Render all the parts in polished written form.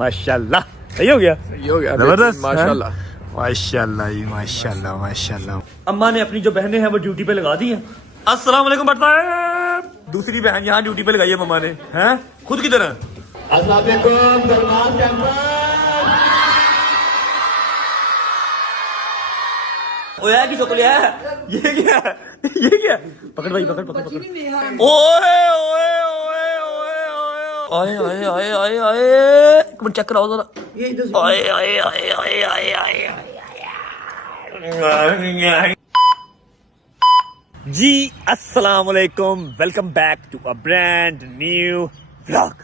माशाल्लाह। सही हो गया, सही हो गया, जबरदस्त, माशाल्लाह माशाल्लाह जी, माशाल्लाह माशाल्लाह। अम्मा ने अपनी जो बहनें हैं वो ड्यूटी पे लगा दी हैं। अस्सलाम वालेकुम बढ़ता है। दूसरी बहन यहाँ ड्यूटी पे लगाई है मम्मा ने, हैं खुद की तरह। ओए की चोकलिया है ये क्या, ये क्या? पकड़ भाई, पकड़ पकड़ पकड़। ओए ओए ओए ओए ओए आए आए आए आए, एक मिनट चेक कराओ जरा। आए आए आए आए आए आए जी। अस्सलाम वालेकुम, welcome back to a brand new vlog.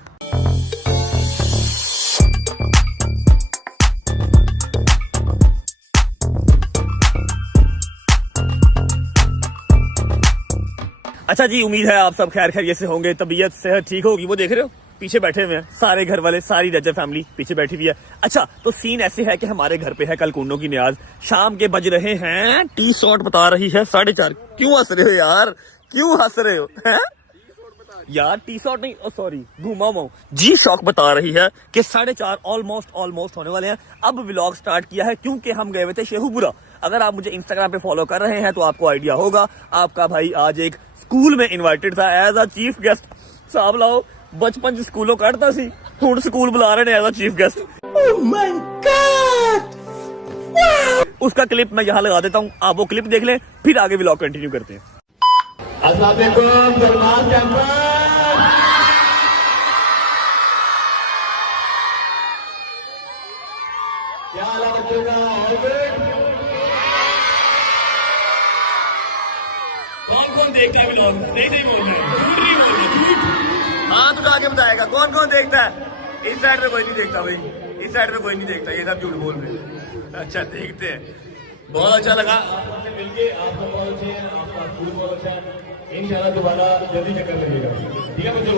अच्छा जी, उम्मीद है आप सब खैर खैरियत से होंगे, तबीयत सेहत ठीक होगी। वो देख रहे हो पीछे बैठे हुए हैं सारे घर वाले, सारी रजब फैमिली पीछे बैठी हुई है। अच्छा, तो सीन ऐसे है कि हमारे घर पे है कल कूंडों की न्याज। शाम के बज रहे हैं, टी शॉट बता रही है 4:30। क्यों हंस रहे हो यार, क्यों हंस रहे हो हैं यार? टी शॉट नहीं, सॉरी घूमा माऊ जी। शौक बता रही है कि 4:30 ऑलमोस्ट होने वाले हैं। अब व्लॉग स्टार्ट किया है क्योंकि हम गए हुए थे शेखुपुरा। अगर आप मुझे इंस्टाग्राम पे फॉलो कर रहे हैं तो आपको आइडिया होगा। आपका भाई आज एक स्कूल में इनवाइटेड था एज अ चीफ गेस्ट। साहब लाओ, बचपन च स्कूलों कटता सी, हुण स्कूल बुला रहे हैं as a chief guest. Oh my God! उसका क्लिप मैं यहाँ लगा देता हूँ, आप वो क्लिप देख लें, फिर आगे व्लॉग कंटिन्यू करते हैं। कौन कौन देखता है व्लॉग? सही बोल रहे हैं, झूठ नहीं बोल रहे, झूठ। हाँ तो आगे बताएगा कौन कौन देखता है। इस साइड में कोई नहीं देखता भाई, इस साइड में कोई नहीं देखता, ये सब झूठ बोल रहे हैं। अच्छा देखते हैं, बहुत अच्छा लगा आपसे मिलके। आप सब बहुत अच्छे हैं, आपका स्कूल बहुत अच्छा है। इंशाल्लाह दोबारा जल्दी चक्कर लगेगा, ठीक है बच्चों?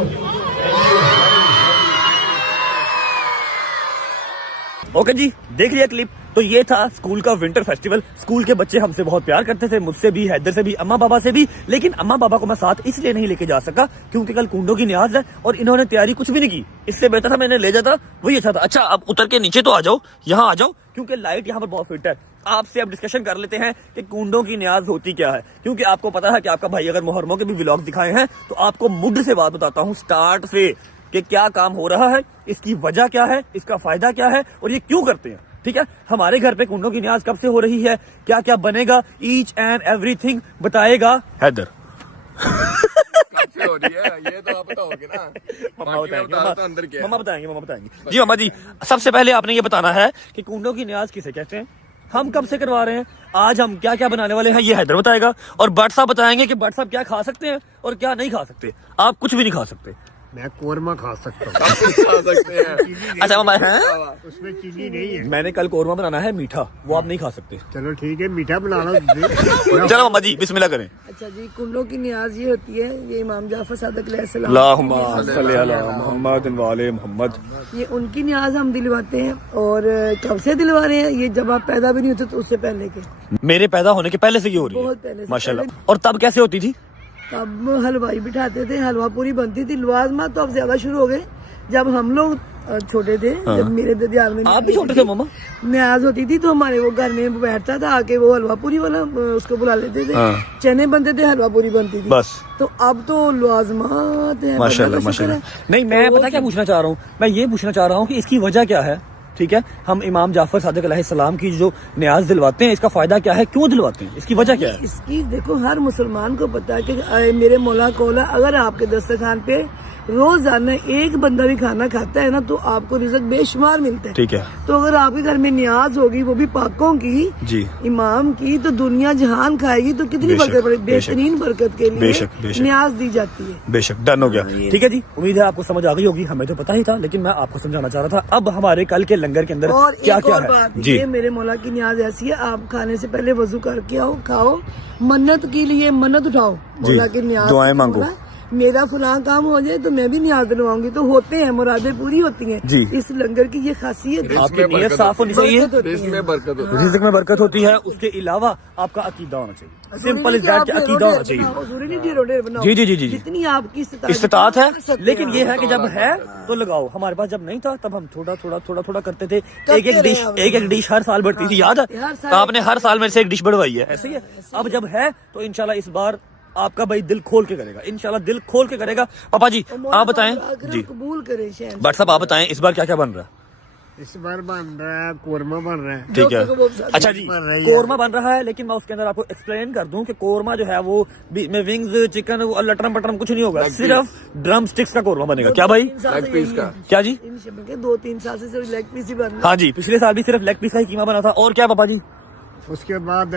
ओके जी, देख लिया क्लिप। तो ये था स्कूल का विंटर फेस्टिवल। स्कूल के बच्चे हमसे बहुत प्यार करते थे, मुझसे भी, हैदर से भी, अम्मा बाबा से भी। लेकिन अम्मा बाबा को मैं साथ इसलिए नहीं लेके जा सका क्योंकि कल कूंडों की न्याज है और इन्होंने तैयारी कुछ भी नहीं की। इससे बेहतर था मैंने ले जाता, वही अच्छा था। अच्छा, अब उतर के नीचे तो आ जाओ, यहाँ आ जाओ, क्योंकि लाइट यहाँ पर बहुत फिट है। आपसे अब डिस्कशन कर लेते हैं कि कूंडों की न्याज होती क्या है, क्योंकि आपको पता है कि आपका भाई अगर मुहर्रमों के भी व्लॉग दिखाए हैं तो आपको मुद्द से बात बताता हूँ स्टार्ट से कि क्या काम हो रहा है, इसकी वजह क्या है, इसका फायदा क्या है और ये क्यों करते हैं। ठीक है, हमारे घर पे कूंडों की न्याज कब से हो रही है, क्या क्या बनेगा, ईच एंड एवरीथिंग बताएगा हैदर। हो रही है ये तो आप बताओगे ना। मम्मा बताएंगे, अंदर क्या मम्मा बताएंगे, मम्मा बताएंगे जी। मम्मा जी, सबसे पहले आपने ये बताना है कि कूंडों की न्याज किसे कहते हैं, हम कब से करवा रहे हैं, आज हम क्या क्या बनाने वाले हैं, ये हैदर बताएगा। और बट साहब बताएंगे कि बट साहब क्या खा सकते हैं और क्या नहीं खा सकते। आप कुछ भी नहीं खा सकते। मैं कोरमा खा सकता हूँ। खा सकते हैं। अच्छा मम्मा है, उसमें चीनी नहीं है। मैंने कल कोरमा बनाना है मीठा, वो आप नहीं खा सकते। चलो ठीक है, मीठा बना लो। चलो मम्मा जी बिस्मिल्लाह करें। अच्छा जी, कुंडों की न्याज ये होती है, ये इमाम जाफर सादिक अलैहिस्सलाम, अल्लाहुम्मा सल्ली अला मुहम्मद व आले मुहम्मद, ये उनकी न्याज हम दिलवाते हैं। और कब से दिलवा रहे हैं, ये जब आप पैदा भी नहीं होते तो उससे पहले के, मेरे पैदा होने के पहले से ये हो रही बहुत है पहले से। माशाल्लाह। और तब कैसे होती थी? तब हलवाई बिठाते थे, हलवा पूरी बनती थी। लवाजमा तो अब ज्यादा शुरू हो गए। जब हम लोग छोटे थे, जब मेरे ददियाल में, आप भी छोटे थे मम्मा, न्याज होती थी तो हमारे वो घर में बैठता था आके, वो हलवा पूरी वाला उसको बुला लेते थे। चने बनते थे, हलवा पूरी बनती थी बस। तो अब तो लवाजमात है, माशाल्लाह माशाल्लाह। नहीं, मैं पता क्या पूछना चाह रहा हूँ, मैं ये पूछना चाह रहा हूँ कि इसकी वजह क्या है। ठीक है, हम इमाम जाफर सादिक अलैहिस्सलाम की जो न्याज दिलवाते हैं, इसका फायदा क्या है, क्यों दिलवाते हैं, इसकी वजह क्या है? इसकी देखो, हर मुसलमान को पता है कि मेरे मौला कौला, अगर आपके दस्तरखान पे रोजाना एक बंदा भी खाना खाता है ना तो आपको रिज़्क बेशुमार मिलता है। ठीक है, तो अगर आपके घर में न्याज होगी, वो भी पाकों की जी, इमाम की, तो दुनिया जहान खाएगी। तो कितनी बरकत पड़ेगी, बेहतरीन बरकत के लिए न्याज दी जाती है। बेशक, डन हो गया। ठीक है जी, उम्मीद है आपको समझ आ गई होगी, हमें तो पता ही था लेकिन मैं आपको समझाना चाह रहा था। अब हमारे कल के लंगर के अंदर और क्या एक क्या और है बात, जी? ये मेरे मौला की न्याज ऐसी है, आप खाने से पहले वजू करके आओ, खाओ, मन्नत के लिए मन्नत उठाओ, मौला की न्याज दुआएं मांगो। मेरा फलां काम हो जाए तो मैं भी न्याज दिलवाऊंगी, तो होते हैं, मुरादें पूरी होती हैं। जी। इस लंगर की ये खासियत है। आपकी नीयत साफ होनी चाहिए, बरकत होती रिस्क है। में बरकत होती है। रिज़्क़ में बरकत होती है, उसके अलावा आपका अकीदा होना चाहिए। सिंपल इज दैट, अकीदा होना चाहिए। जी जी जी जी जितनी आपकी इस्तिताअत है, कर सकते लेकिन हैं। ये है कि जब है तो लगाओ। हमारे पास जब नहीं था तब हम थोड़ा थोड़ा करते थे। एक एक डिश हर साल बढ़ती थी, याद है? हर साल। तो आपने हर साल मेरे से एक डिश बढ़वाई है, ऐसे ही है। अब जब है तो इंशाल्लाह इस बार आपका भाई दिल खोल के करेगा, इंशाल्लाह दिल खोल के करेगा। पापा जी आप बताएं जी, कबूल करे शहन। भट्ट साहब आप बताएं इस बार क्या क्या बन रहा है? इस बार बन रहा है कोरमा बन रहा है। ठीक है, जो वो साथ अच्छा जी, बन रही है। कोरमा बन रहा है, लेकिन मैं उसके अंदर आपको एक्सप्लेन कर दूं कि कोरमा जो है वो बीच में विंग्स, चिकन, लटरम पटरम कुछ नहीं होगा, सिर्फ ड्रम स्टिक्स का कोरमा बनेगा। क्या भाई? लेग पीस का। क्या जी? इन शब्द के 2-3 साल से सिर्फ लेग पीस ही बन रहा हाँ जी, पिछले साल भी सिर्फ लेग पीस का ही कीमा बना था। और क्या पापा जी? उसके बाद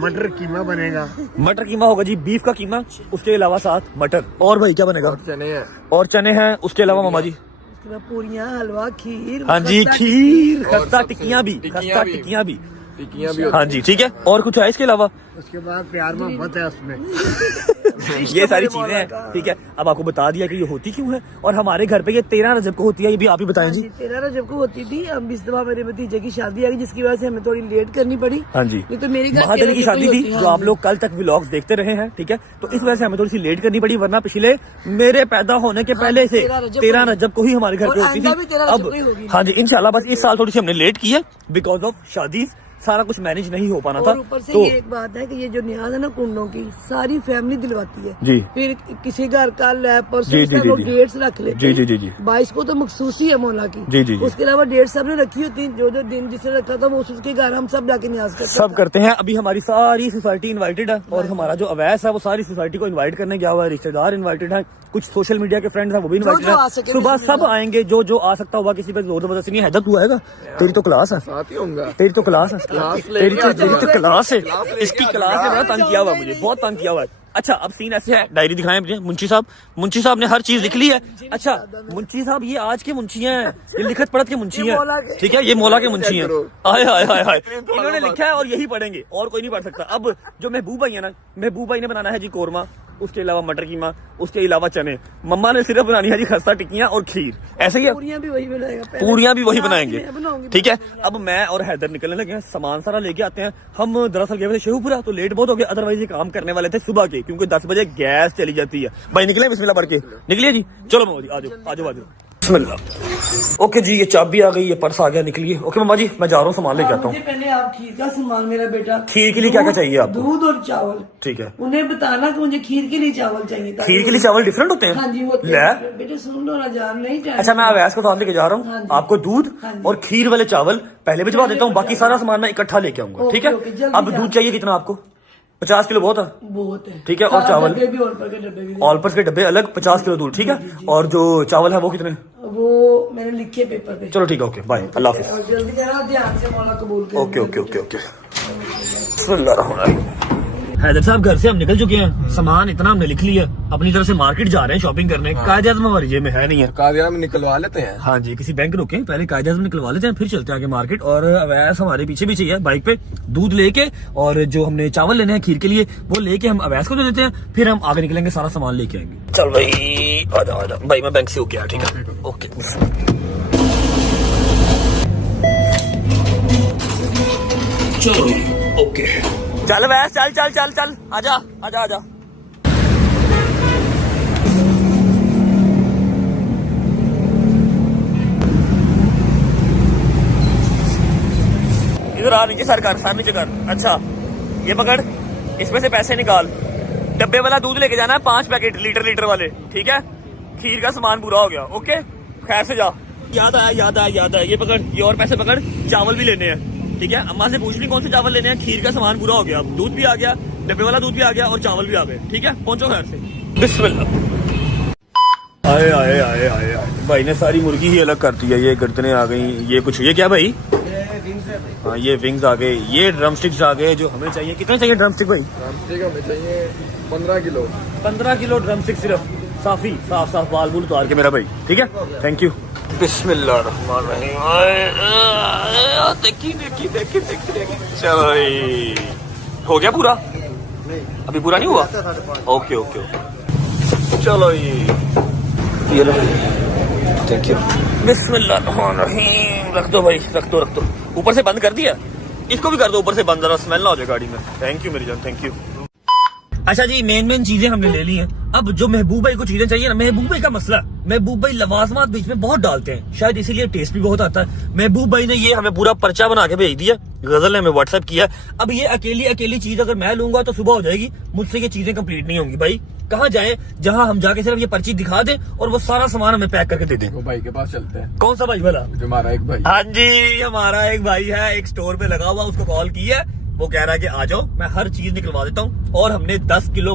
मटर कीमा बनेगा। मटर कीमा होगा जी, बीफ का कीमा, उसके अलावा साथ मटर। और भाई क्या बनेगा? और चने हैं। और चने हैं, उसके अलावा मामा जी? उसके बाद पूरियां, हलवा, खीर। हाँ जी, खस्ता खीर, और खस्ता सबसे टिक्कियाँ भी, टिक्कियाँ खस्ता भी। टिक्कियाँ भी। टिक्कियाँ भी होती हाँ जी, ठीक है। और कुछ है इसके अलावा? उसके बाद प्यार मोहब्बत है उसमें। ये सारी चीजें हैं, ठीक है। अब आपको बता दिया कि ये होती क्यों है, और हमारे घर पे ये 13 रजब को होती है, ये भी आप ही बताएं जी। 13 रजब को होती थी। अब इस दफा मेरे भतीजे की शादी आ गई, जिसकी वजह से हमें थोड़ी लेट करनी पड़ी। हाँ जी, नहीं तो मेरी घर महादेव 13 की रजब शादी को थी, होती है। जो आप लोग कल तक व्लॉग्स देखते रहे हैं, ठीक है। तो इस वजह से हमें थोड़ी सी लेट करनी पड़ी, वरना पिछले मेरे पैदा होने के पहले से 13 रजब को ही हमारे घर और पे होती आइंदा भी थी। 13 रजब को ही होगी। अब हाँ जी इंशाल्लाह, बस इस साल थोड़ी सी हमने लेट की है बिकॉज ऑफ शादी, सारा कुछ मैनेज नहीं हो पाना था। और ऊपर से तो ये एक बात है कि ये जो न्याज है ना कुंडों की, सारी फैमिली दिलवाती है जी। फिर किसी घर कल है, परसों जी, इस जी, तरह लोग जी, जी। डेट्स रख लेते जी, जी, जी, जी। 22 को तो मखसूसी है मौला की। जी, जी, जी। उसके अलावा डेट सब ने रखी होती, जो दिन जिसने रखा था वो उसके घर हम सब जाके न्याज करते सब करते हैं। अभी हमारी सारी सोसाइटी इनवाइटेड है, और हमारा जो अवैस है वो सारी सोसाइटी को इनवाइट करने गया हुआ है। रिश्तेदार इनवाइटेड है, कुछ सोशल मीडिया के फ्रेंड्स हैं वो भी इनवाइटेड जो आ है। सके सुबह बिस्मिल्लाह। सब आएंगे, जो आ सकता होगा। किसी पे जोर जबरदस्ती नहीं है। हैदर तू आएगा? तेरी तो क्लास है, साथ ही होऊंगा। तेरी तो क्लास है, क्लास तेरी लेके तो आ जाऊंगा। क्लास है। क्लास लेके इसकी आ क्लास ने जाऊंगा। बड़ा तंग किया हुआ है मुझे, बहुत तंग किया हुआ है। अच्छा, अब सीन ऐसे है, डायरी दिखाएं मुझे। मुंशी साहब ने हर चीज लिख ली है। अच्छा, मुंशी साहब ये आज के मुंशी हैं, ये लिखत पढ़त के मुंशी हैं, ठीक है। ये मौला के मुंशी हैं। हाय हाय हाय हाय, इन्होंने लिखा है और यही पढ़ेंगे, और कोई नहीं पढ़ सकता। अब जो महबूब भाई है ना, महबूब भाई ने बनाना है जी कोरमा, उसके अलावा मटर कीमा, उसके अलावा चने। मम्मा ने सिर्फ बनानी है जी खस्ता टिक्कियां और खीर, ऐसे ही है। पूरियां भी वही बनाएगा, पूरियां भी वही बनाएंगे, मैं बनाऊंगी। ठीक है। अब मैं और हैदर निकलने लगे हैं, सामान सारा लेके आते हैं। हम दरअसल गए थे शेखुपुरा, तो लेट बहुत हो गया, अदरवाइज ये काम करने वाले थे सुबह के, क्योंकि 10 बजे गैस चली जाती है। भाई निकले, बिस्मिल्लाह पढ़ के निकलिए जी। चलो मामा जी, आ जाओ। बिस्मिल्लाह। ओके जी, ये चाबी आ गई, ये पर्स आ गया, निकलिए। ओके मामा जी, मैं जा रहा हूँ, सामान लेके आता मुझे हूँ। पहले आप खीर का सामान, मेरा बेटा खीर के लिए क्या क्या चाहिए आपको? दूध और चावल। ठीक है। उन्हें बताना कि मुझे खीर के लिए चावल चाहिए था। खीर के लिए चावल डिफरेंट होते हैं? हाँ जी होते ले। हैं। बेटे सुन लो ना जान, नहीं टाइम। अच्छा, मैं अवैस को साथ लेके जा रहा हाँ हूँ। जी। आपको दूध हाँ जी। और खीर वाले चावल पहले भिजवा देता हूँ, बाकी सारा सामान मैं इकट्ठा लेके आऊंगा, ठीक है। ओके, जल्दी अब जाओ। दूध चाहिए कितना आपको? 50 किलो बहुत है, बहुत है, ठीक है। और सारा चावल? डब्बे भी, और पर के डब्बे भी। ऑलपर्स के डब्बे अलग, 50 किलो दूध, ठीक है। और जो चावल है वो कितने? वो मैंने लिखे पेपर पे। चलो ठीक है, ओके बाय, अल्लाह हाफिज। और जल्दी करना, ध्यान से मौला कबूल कर। Okay okay okay okay. Haider साहब, घर से हम निकल चुके हैं, सामान इतना हमने लिख लिया, अपनी तरफ से मार्केट जा रहे हैं शॉपिंग करने। कागज आज़म हमारी जेब में है नहीं है। कागजात में निकलवा लेते हैं। हाँ जी, किसी बैंक रुके, पहले कागज आज़म निकलवा लेते हैं, फिर चलते हैं आगे मार्केट। और अवैस हमारे पीछे पीछे है बाइक पे, दूध लेके, और जो हमने चावल लेने हैं खीर के लिए वो लेके हम अवैस को दे देते हैं, फिर हम आगे निकलेंगे, सारा सामान लेके आएंगे। चल भाई, आजा भाई, मैं बैंक से होके आया, ठीक है। ओके, चलो ओके, चल वैस, चल चल चल चल, आजा आजा आजा। इधर आ, नीचे सर कर, सर नीचे कर। अच्छा, ये पकड़, इसमें से पैसे निकाल। डब्बे वाला दूध लेके जाना है, 5 पैकेट लीटर वाले, ठीक है। खीर का सामान पूरा हो गया, ओके। खैर से जा। याद आया, ये पकड़, ये और पैसे पकड़, चावल भी लेने हैं, ठीक है। अम्मा से पूछ ली कौन से चावल लेने हैं। खीर का सामान पूरा हो गया, दूध भी आ गया, डब्बे वाला दूध भी आ गया, और चावल भी आ गए, ठीक है। पहुंचो खैर से। बिस्मिल्लाह। आए भाई ने सारी मुर्गी ही अलग कर दी है। ये गर्दनें आ गई, ये कुछ, ये क्या भाई? हाँ, ये विंग्स आ गए, ये ड्रम स्टिक्स आ गए जो हमें चाहिए। कितने चाहिए ड्रम स्टिक भाई? ड्रमस्टिक हमें चाहिए 15 किलो। 15 किलो ड्रम स्टिक, सिर्फ साफी साफ बाल बूल उतार के मेरा भाई, ठीक है। Thank you. बिस्मिल्लाहिर्रहमानिर्रहीम। देखी। चलो भाई, हो गया पूरा? अभी पूरा नहीं हुआ? ओके। चलो ये लो, थैंक यू। बिस्मिल्लाहिर्रहमानिर्रहीम। रख दो भाई, रख दो। ऊपर से बंद कर दिया, इसको भी कर दो ऊपर से बंद, जरा स्मेल ना हो जाए गाड़ी में। थैंक यू मेरी जान, थैंक यू। अच्छा जी, मेन चीजें हमने ले ली हैं। अब जो महबूब भाई को चीजें चाहिए ना, महबूब भाई का मसला, महबूब भाई लवाजमात बीच में बहुत डालते हैं, शायद इसीलिए टेस्ट भी बहुत आता है। महबूब भाई ने ये हमें पूरा पर्चा बना के भेज दिया, गजल ने हमें व्हाट्सएप किया। अब ये अकेली चीज अगर मैं लूंगा तो सुबह हो जाएगी, मुझसे ये चीजें कंप्लीट नहीं होंगी। भाई कहाँ जाए जहाँ हम जाके सिर्फ ये पर्ची दिखा दें और वो सारा सामान हमें पैक करके दे दें। वो भाई के पास चलते हैं। कौन सा भाई वाला? जो हमारा एक भाई। हाँ जी, हमारा एक भाई है, एक स्टोर पे लगा हुआ, उसको कॉल किया, वो कह रहा है कि आ जाओ, मैं हर चीज निकलवा देता हूँ। और हमने 10 किलो